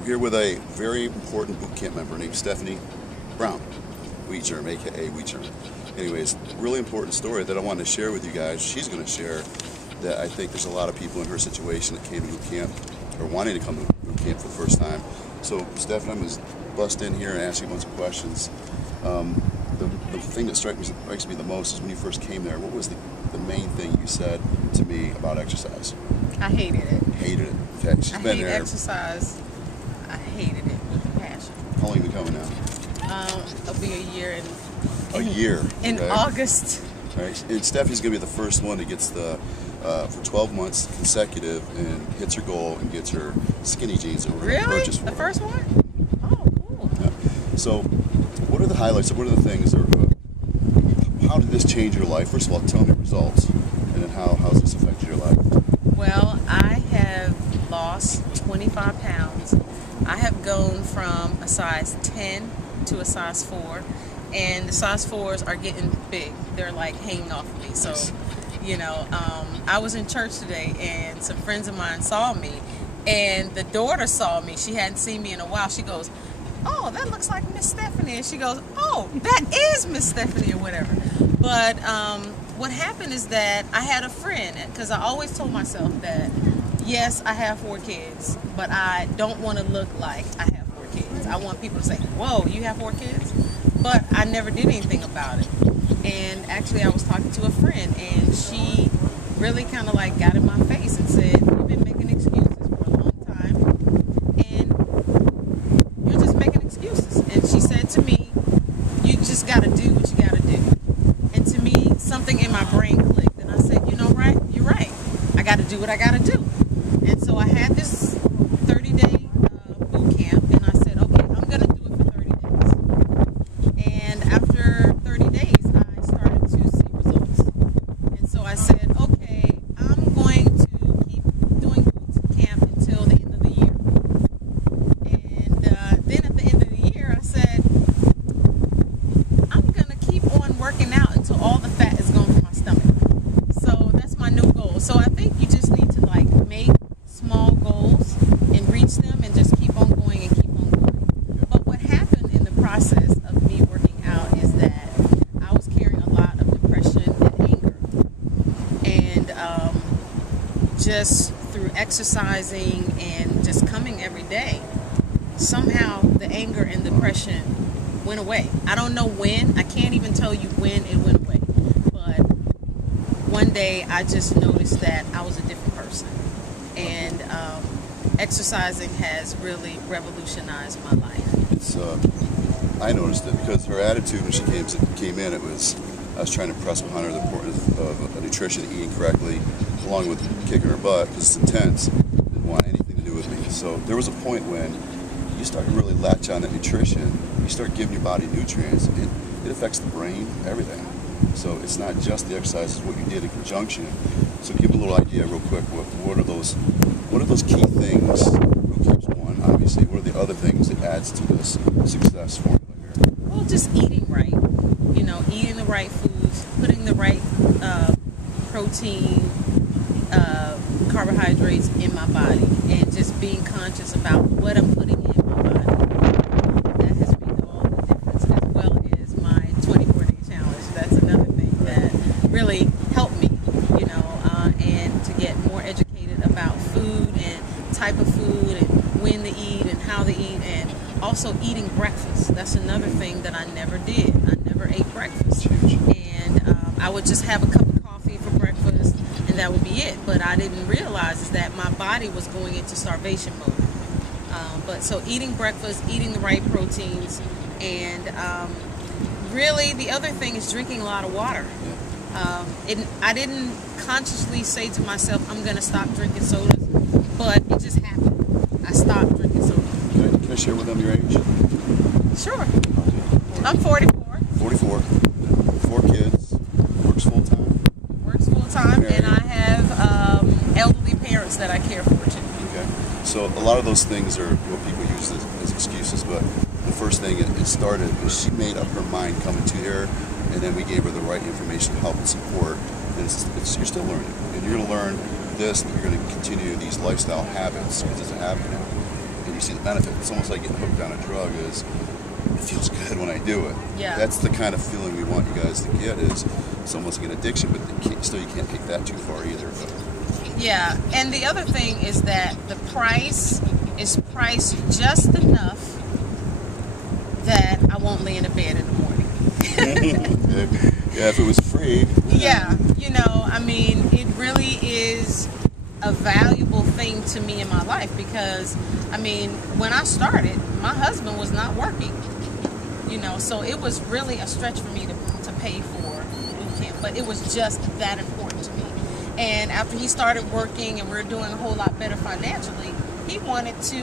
We're here with a very important boot camp member named Stephanie Brown, Weedgerm, aka Weedgerm. Anyways, really important story that I wanted to share with you guys. She's going to share that I think there's a lot of people in her situation that came to boot camp or wanting to come to boot camp for the first time. So, Stephanie, I'm going to bust in here and ask you a bunch of questions. The thing that strikes me the most is when you first came there, what was the main thing you said to me about exercise? I hated it. Hated it. Okay, she's been there. Exercise. I hated it with a passion. How long have you been coming now? It'll be a year in okay. August. All right. And Stephanie's going to be the first one that gets for 12 months consecutive and hits her goal and gets her skinny jeans that we're going to purchase for her. The first one? Oh, cool. Yeah. So, what are the highlights? What are the things? How did this change your life? First of all, tell me the results, and then how's this affected your life? Well, I have lost 25 pounds. I have gone from a size 10 to a size 4, and the size 4s are getting big. They're like hanging off of me. So, you know, I was in church today, and some friends of mine saw me, and the daughter saw me. She hadn't seen me in a while. She goes, "Oh, that looks like Miss Stephanie." And she goes, "Oh, that is Miss Stephanie," or whatever. But what happened is that I had a friend, because I always told myself that, yes, I have 4 kids, but I don't want to look like I have 4 kids. I want people to say, "Whoa, you have 4 kids?" But I never did anything about it. And actually, I was talking to a friend, and she really kind of like got in my face and said, "You've been making excuses for a long time, and you're just making excuses." And she said to me, "You just got to do what you got to do." And to me, something in my brain clicked, and I said, "You know, right? You're right. I got to do what I got to do." And so I had this 30-day boot camp, and I said, "Okay, I'm going to do it for 30 days." And after 30 days, I started to see results. And so I said, "Okay, I'm going to keep doing boot camp until the end of the year." And then at the end of the year, I said, "I'm going to keep on working out until all the fat is gone from my stomach." So that's my new goal. So I think you just need to like make small goals and reach them and just keep on going and keep on going. But what happened in the process of me working out is that I was carrying a lot of depression and anger. And just through exercising and just coming every day, somehow the anger and depression went away. I don't know when. I can't even tell you when it went away. But one day I just noticed that I was a different person. And exercising has really revolutionized my life. I noticed it because her attitude when she came in, it was, I was trying to press behind her the importance of nutrition, eating correctly, along with kicking her butt because it's intense. Didn't want anything to do with me. So there was a point when you start to really latch on that nutrition. You start giving your body nutrients. It affects the brain, everything. So it's not just the exercise, it's what you did in conjunction. So give a little idea real quick, what are those key things? Bootcamp's one, obviously. What are the other things that adds to this success formula here? Well, just eating right. You know, eating the right foods, putting the right protein, carbohydrates in my body, and just being conscious about what I'm putting in my body. That has made all the difference, as well as my 24-day challenge. That's another thing that really helped me, you know, and to get more educated about food and type of food and when to eat and how to eat, and also eating breakfast. That's another thing that I never did. I never ate breakfast. And I would just have a cup of coffee for breakfast, and that would be it. But I didn't realize is that my body was going into starvation mode. But so eating breakfast, eating the right proteins, and really the other thing is drinking a lot of water. I didn't consciously say to myself, I'm going to stop drinking sodas, but it just happened. I stopped drinking soda. Can I share with them your age? Sure. I'm 44. 44. 4 kids. Works full time. Works full time, and I have elderly parents that I care for too. Okay. So a lot of those things are what people use as excuses, but the first thing it started was she made up her mind coming to her, and then we gave her the right information, help, and support. And you're still learning, and you're going to learn this, that you're going to continue these lifestyle habits, because it's a habit now. And you see the benefit. It's almost like getting hooked on a drug. Is it feels good when I do it. Yeah. That's the kind of feeling we want you guys to get. Is it's almost like an addiction, but still you can't take that too far either. But. Yeah, and the other thing is that the price is priced just enough that I won't lay in the bed in the morning. Yeah, if it was free. Yeah, you know, I mean, it really is a valuable thing to me in my life because, I mean, when I started, my husband was not working, you know, so it was really a stretch for me to pay for boot camp, but it was just that important to me. And after he started working and we we're doing a whole lot better financially, he wanted to,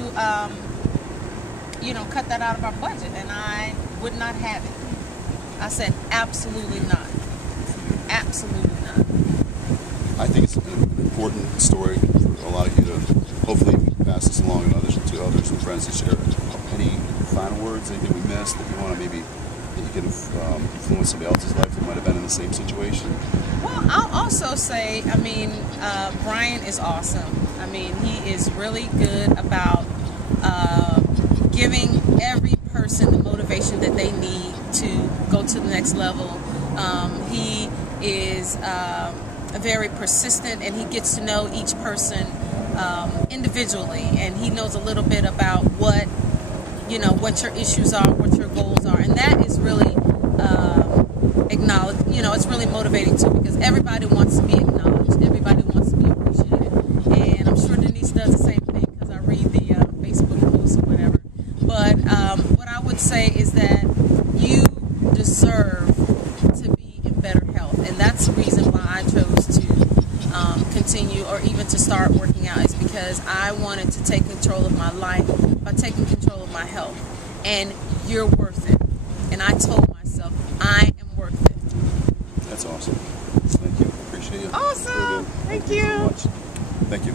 you know, cut that out of our budget, and I would not have it. I said, absolutely not. Absolutely not. I think it's an important story for a lot of you to hopefully pass this along to others and friends to share. Any final words, anything we missed that you want to maybe that you can influence somebody else's life that might have been in the same situation? Well, I'll also say, I mean, Bryan is awesome. I mean, he is really good about giving every person the motivation that they need to go to the next level. He is very persistent, and he gets to know each person individually, and he knows a little bit about what, you know, what your issues are, what your goals are, and that is really acknowledged. You know, it's really motivating too, because everybody wants to be acknowledged, everybody wants to be appreciated, and I'm sure Denise does the same thing because I read the Facebook posts or whatever. But what I would say is that you deserve to be in better health, and that's the reason why I chose to continue or even to start working out, is because I wanted to take control of my life by taking control of my health. And you're worth it. And I told myself, I am worth it. That's awesome. Thank you. Appreciate it. Awesome. Thank you. So much. Thank you.